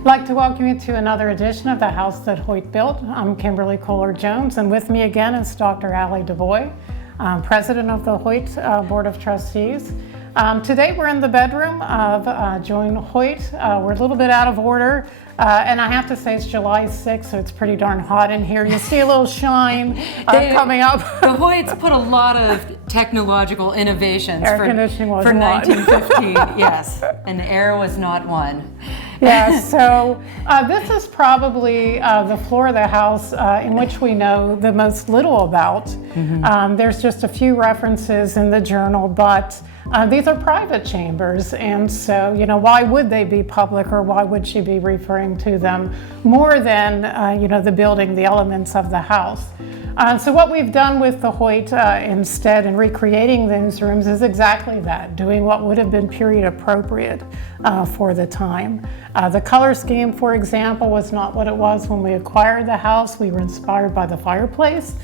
I'd like to welcome you to another edition of The House That Hoyt Built. I'm Kimberly Kohler-Jones, and with me again is Dr. Allie DuBois, President of the Hoyt Board of Trustees. Today we're in the bedroom of Joan Hoyt. We're a little bit out of order, and I have to say it's July 6th, so it's pretty darn hot in here. You see a little shine coming up. The Hoyts put a lot of technological innovations Air conditioning was for one. 1915, yes, and the air was not one. Yeah, so this is probably the floor of the house in which we know the most little about. There's just a few references in the journal, but these are private chambers, and so, you know, why would they be public, or why would she be referring to them more than, you know, the building, the elements of the house? So what we've done with the Hoyt instead in recreating those rooms is exactly that, doing what would have been period appropriate for the time. The color scheme, for example, was not what it was when we acquired the house. We were inspired by the fireplace,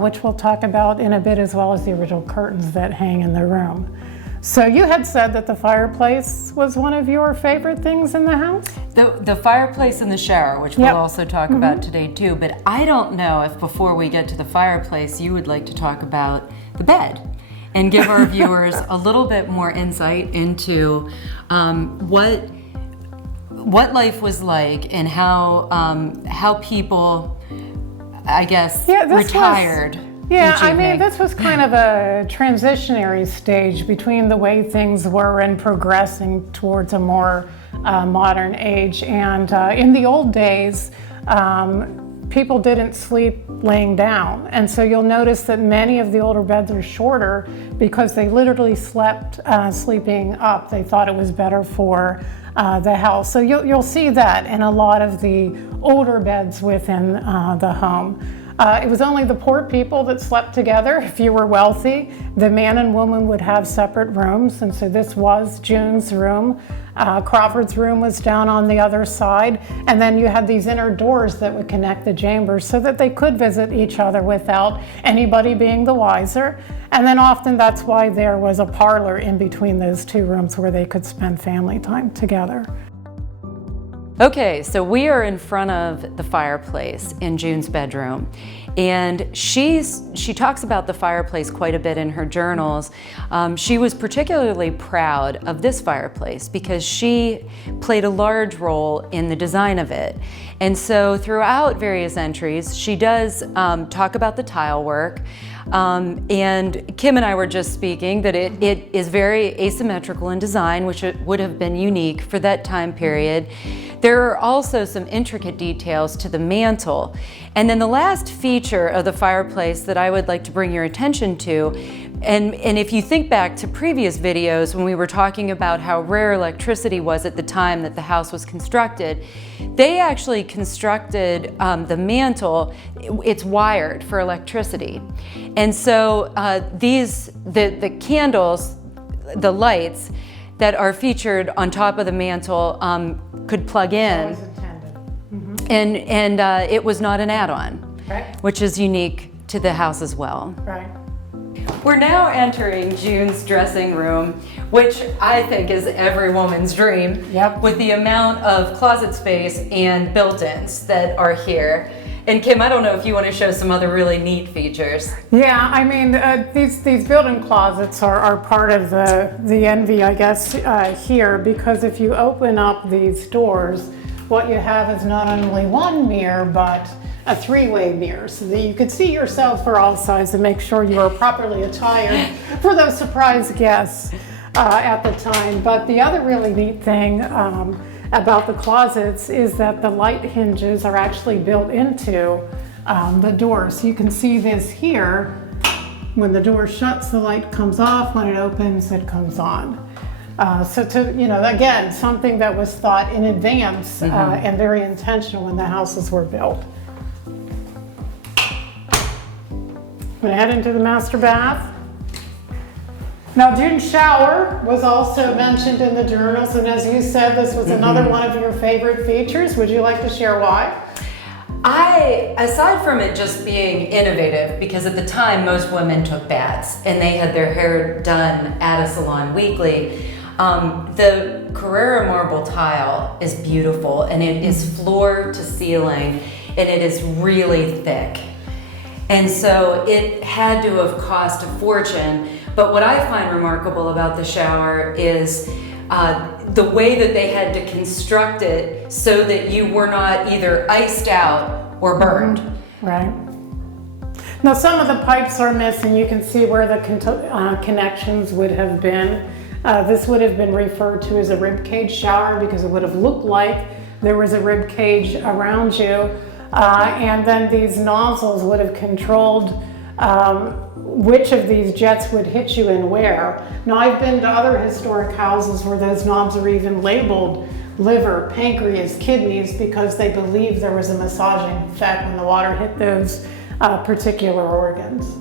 which we'll talk about in a bit, as well as the original curtains that hang in the room. So you had said that the fireplace was one of your favorite things in the house? The fireplace and the shower, which we'll also talk about today too, but I don't know if before we get to the fireplace, you would like to talk about the bed and give our viewers a little bit more insight into what life was like and how people, I guess, retired. I mean, this was kind of a transitionary stage between the way things were and progressing towards a more modern age. And in the old days, people didn't sleep laying down. And so you'll notice that many of the older beds are shorter because they literally slept sleeping up. They thought it was better for the house. So you'll see that in a lot of the older beds within the home. It was only the poor people that slept together. If you were wealthy, the man and woman would have separate rooms, and so this was June's room. Crawford's room was down on the other side, and then you had these inner doors that would connect the chambers so that they could visit each other without anybody being the wiser. And then often that's why there was a parlor in between those two rooms where they could spend family time together. Okay, so we are in front of the fireplace in June's bedroom, and she talks about the fireplace quite a bit in her journals. She was particularly proud of this fireplace because she played a large role in the design of it. And so throughout various entries, she does talk about the tile work. And Kim and I were just speaking that it is very asymmetrical in design, which it would have been unique for that time period. There are also some intricate details to the mantle. And then the last feature of the fireplace that I would like to bring your attention to, and if you think back to previous videos when we were talking about how rare electricity was at the time that the house was constructed, they actually constructed the mantle, it's wired for electricity. And so the candles, the lights that are featured on top of the mantle could plug in. And it was not an add-on, which is unique to the house as well. Right. We're now entering June's dressing room, which I think is every woman's dream, with the amount of closet space and built-ins that are here. And Kim, I don't know if you want to show some other really neat features. Yeah, I mean, these built-in closets are part of the envy, I guess, here, because if you open up these doors, what you have is not only one mirror, but a three-way mirror, so that you could see yourself for all sides and make sure you are properly attired for those surprise guests at the time. But the other really neat thing about the closets is that the light hinges are actually built into the door. So you can see this here. When the door shuts, the light comes off. When it opens, it comes on. So to, you know, again, something that was thought in advance and very intentional when the houses were built. I'm going to head into the master bath. Now, June's shower was also mentioned in the journals, and as you said, this was another one of your favorite features. Would you like to share why? Aside from it just being innovative, because at the time most women took baths and they had their hair done at a salon weekly, The Carrara marble tile is beautiful, and it is floor to ceiling, and it is really thick. And so it had to have cost a fortune. But what I find remarkable about the shower is the way that they had to construct it so that you were not either iced out or burned. Right. Now some of the pipes are missing. You can see where the connections would have been. This would have been referred to as a rib cage shower because it would have looked like there was a rib cage around you. And then these nozzles would have controlled which of these jets would hit you and where. Now I've been to other historic houses where those knobs are even labeled liver, pancreas, kidneys, because they believe there was a massaging effect when the water hit those particular organs.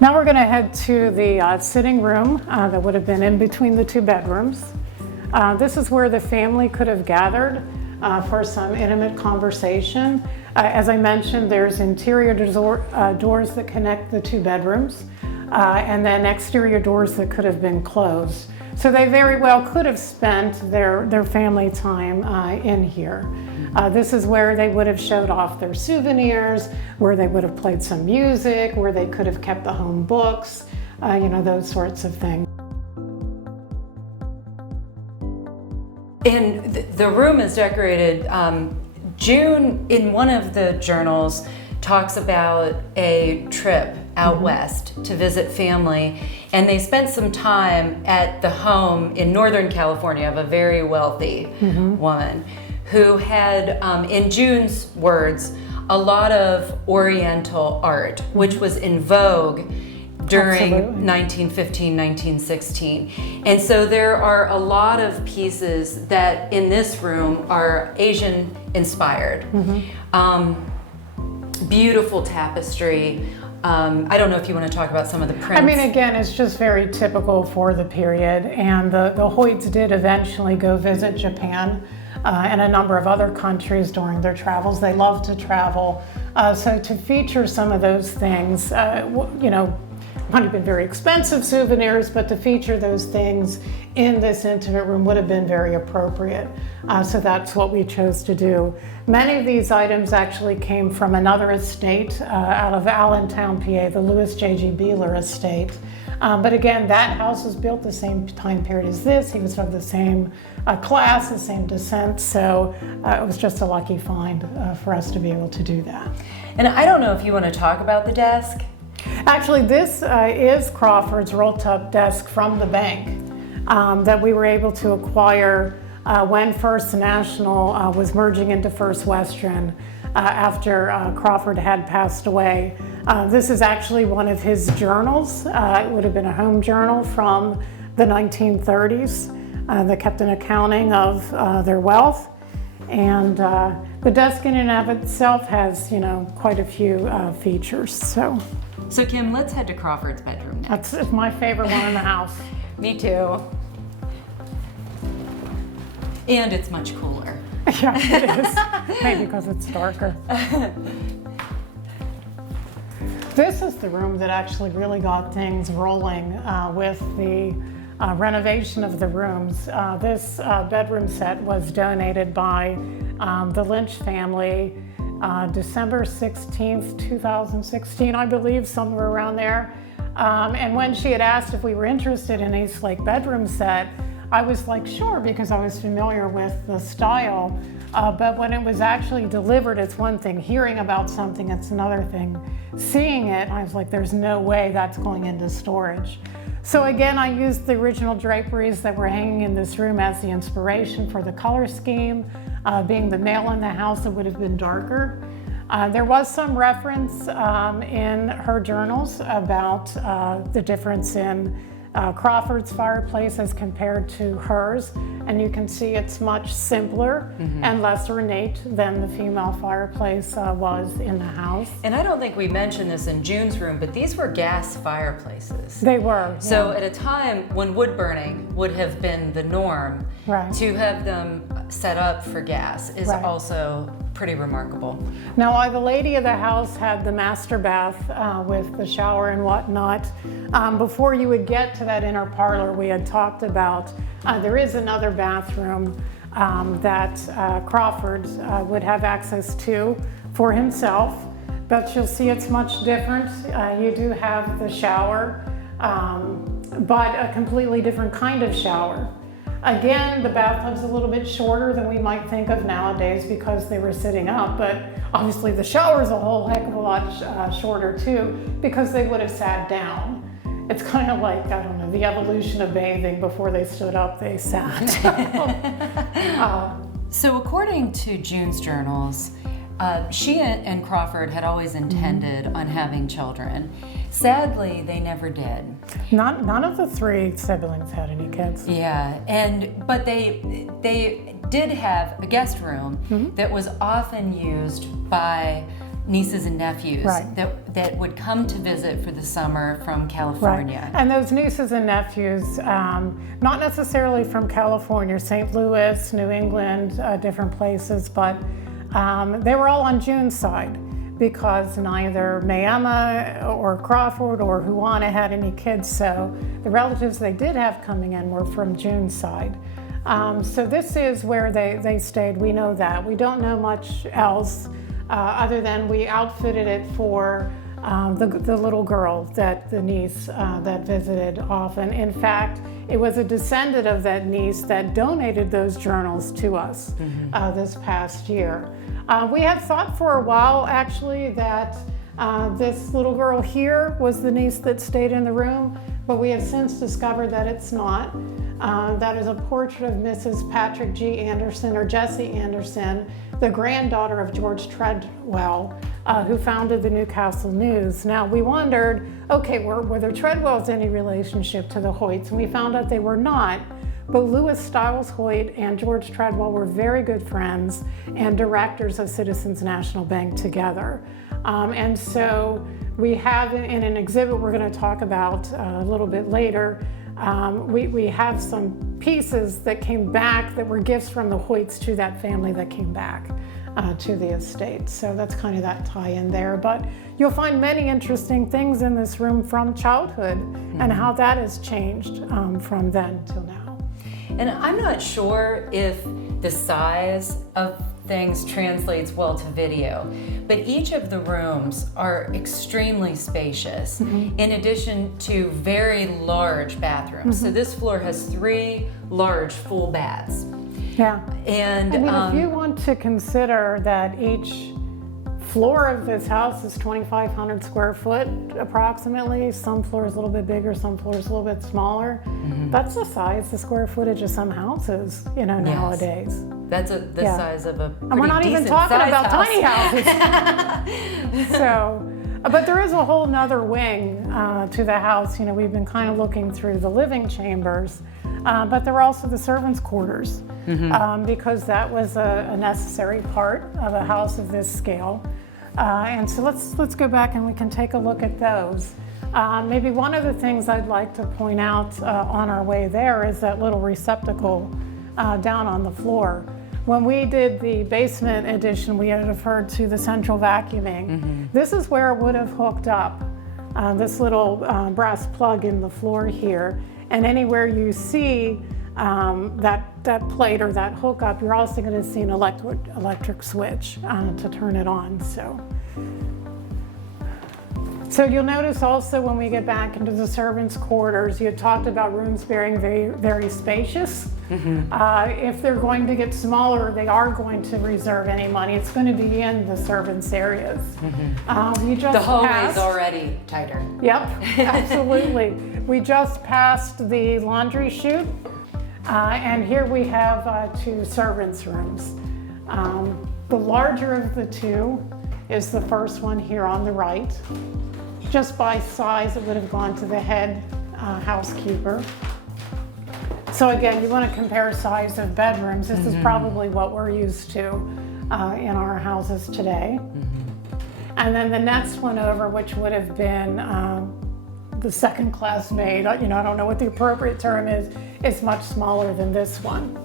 Now we're going to head to the sitting room that would have been in between the two bedrooms. This is where the family could have gathered for some intimate conversation. As I mentioned, there's interior doors that connect the two bedrooms, and then exterior doors that could have been closed. So they very well could have spent their family time in here. This is where they would have showed off their souvenirs, where they would have played some music, where they could have kept the home books, those sorts of things. And the room is decorated. June, in one of the journals, talks about a trip out west to visit family, and they spent some time at the home in Northern California of a very wealthy woman who had, in June's words, a lot of Oriental art, which was in vogue during 1915, 1916. And so there are a lot of pieces that in this room are Asian inspired. Beautiful tapestry. I don't know if you want to talk about some of the prints. I mean, again, it's just very typical for the period. And the Hoyts did eventually go visit Japan and a number of other countries during their travels. They love to travel. So to feature some of those things, might have been very expensive souvenirs, but to feature those things in this intimate room would have been very appropriate. So that's what we chose to do. Many of these items actually came from another estate out of Allentown, PA, the Louis J.G. Beeler estate. But again, that house was built the same time period as this. He was of the same class, the same descent. So it was just a lucky find for us to be able to do that. And I don't know if you want to talk about the desk. Actually, this is Crawford's roll-top desk from the bank that we were able to acquire when First National was merging into First Western after Crawford had passed away. This is actually one of his journals. It would have been a home journal from the 1930s that kept an accounting of their wealth. And the desk in and of itself has, quite a few features. So Kim, let's head to Crawford's bedroom next. That's my favorite one in the house. Me too. And it's much cooler. Yeah, it is. Maybe because it's darker. This is the room that actually really got things rolling with the renovation of the rooms. This bedroom set was donated by the Lynch family December 16th, 2016, I believe, somewhere around there. And when she had asked if we were interested in a Slate bedroom set, I was like, sure, because I was familiar with the style. But when it was actually delivered, it's one thing. Hearing about something, it's another thing. Seeing it, I was like, there's no way that's going into storage. So again, I used the original draperies that were hanging in this room as the inspiration for the color scheme. Being the male in the house, it would have been darker. There was some reference in her journals about the difference in Crawford's fireplace as compared to hers. and you can see it's much simpler and less ornate than the female fireplace was in the house. And I don't think we mentioned this in June's room, but these were gas fireplaces. They were. So at a time when wood burning would have been the norm, Right. to have them set up for gas is Right. also pretty remarkable. Now, the lady of the house had the master bath with the shower and whatnot. Before you would get to that inner parlor, we had talked about there is another bathroom that Crawford would have access to for himself, but you'll see it's much different. You do have the shower, but a completely different kind of shower. Again, the bathtub's a little bit shorter than we might think of nowadays because they were sitting up, but obviously the shower's a whole heck of a lot shorter too because they would have sat down. It's kind of like, I don't know, the evolution of bathing. Before they stood up, they sat. So according to June's journals, she and Crawford had always intended on having children. Sadly, they never did. None of the three siblings had any kids. Yeah, but they did have a guest room that was often used by nieces and nephews Right. that would come to visit for the summer from California. Right. And those nieces and nephews, not necessarily from California, St. Louis, New England, different places, but they were all on June's side because neither Mayema or Crawford or Juana had any kids, so the relatives they did have coming in were from June's side. So this is where they stayed. We know that. We don't know much else other than we outfitted it for the little girl, the niece that visited often. In fact, it was a descendant of that niece that donated those journals to us this past year. We had thought for a while, actually, that this little girl here was the niece that stayed in the room, but we have since discovered that it's not. That is a portrait of Mrs. Patrick G. Anderson, or Jessie Anderson, the granddaughter of George Treadwell, who founded the Newcastle News. Now, we wondered, okay, were the Treadwells any relationship to the Hoyts? And we found out they were not. But Louis Stiles Hoyt and George Treadwell were very good friends and directors of Citizens National Bank together. And so we have in an exhibit we're going to talk about a little bit later, we have some pieces that came back that were gifts from the Hoyts to that family that came back to the estate. So that's kind of that tie-in there. But you'll find many interesting things in this room from childhood and how that has changed from then till now. And I'm not sure if the size of things translates well to video, but each of the rooms are extremely spacious, in addition to very large bathrooms. So this floor has 3 large full baths. Yeah. And I mean, if you want to consider that each floor of this house is 2,500 square foot approximately, some floors a little bit bigger, some floors a little bit smaller, that's the size, the square footage of some houses, nowadays. That's the size of a pretty And we're not even talking about tiny houses. So, but there is a whole nother wing to the house. We've been kind of looking through the living chambers, but there are also the servants' quarters because that was a necessary part of a house of this scale. And so let's go back and we can take a look at those. Maybe one of the things I'd like to point out on our way there is that little receptacle down on the floor. When we did the basement edition, we had referred to the central vacuuming. This is where it would have hooked up, this little brass plug in the floor here. And anywhere you see that plate or that hookup, you're also going to see an electric switch to turn it on. So you'll notice also when we get back into the servants' quarters, you had talked about rooms being very, very spacious. If they're going to get smaller, they are going to reserve any money. It's going to be in the servants' areas. The hallway's already tighter. Yep, absolutely. We just passed the laundry chute, and here we have 2 servants' rooms. The larger of the 2 is the first one here on the right. Just by size, it would have gone to the head housekeeper. So again, you want to compare size of bedrooms. This is probably what we're used to in our houses today. And then the next one over, which would have been the second class made, I don't know what the appropriate term is much smaller than this one.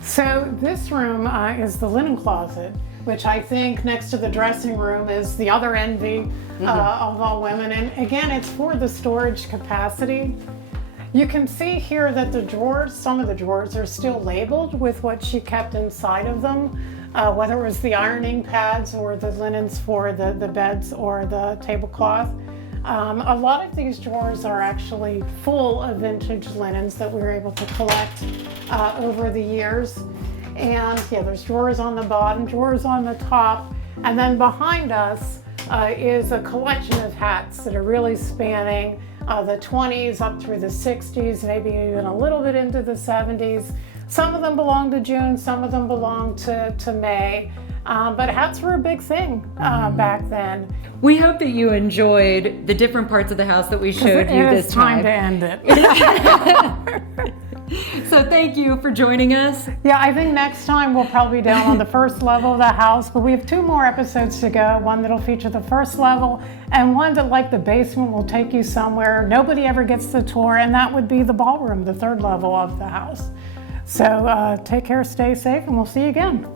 So this room is the linen closet, which I think next to the dressing room is the other envy of all women. And again, it's for the storage capacity. You can see here that the drawers, some of the drawers are still labeled with what she kept inside of them, whether it was the ironing pads or the linens for the beds or the tablecloth. A lot of these drawers are actually full of vintage linens that we were able to collect over the years. And yeah, there's drawers on the bottom, drawers on the top, and then behind us is a collection of hats that are really spanning the 20s up through the 60s, maybe even a little bit into the 70s. Some of them belong to June, some of them belong to May. But hats were a big thing back then. We hope that you enjoyed the different parts of the house that we showed you this time. It is time to end it. So thank you for joining us. Yeah, I think next time we'll probably be down on the first level of the house, but we have 2 more episodes to go. One that'll feature the first level and one that, like the basement, will take you somewhere nobody ever gets the tour, and that would be the ballroom, the 3rd level of the house. So take care, stay safe, and we'll see you again.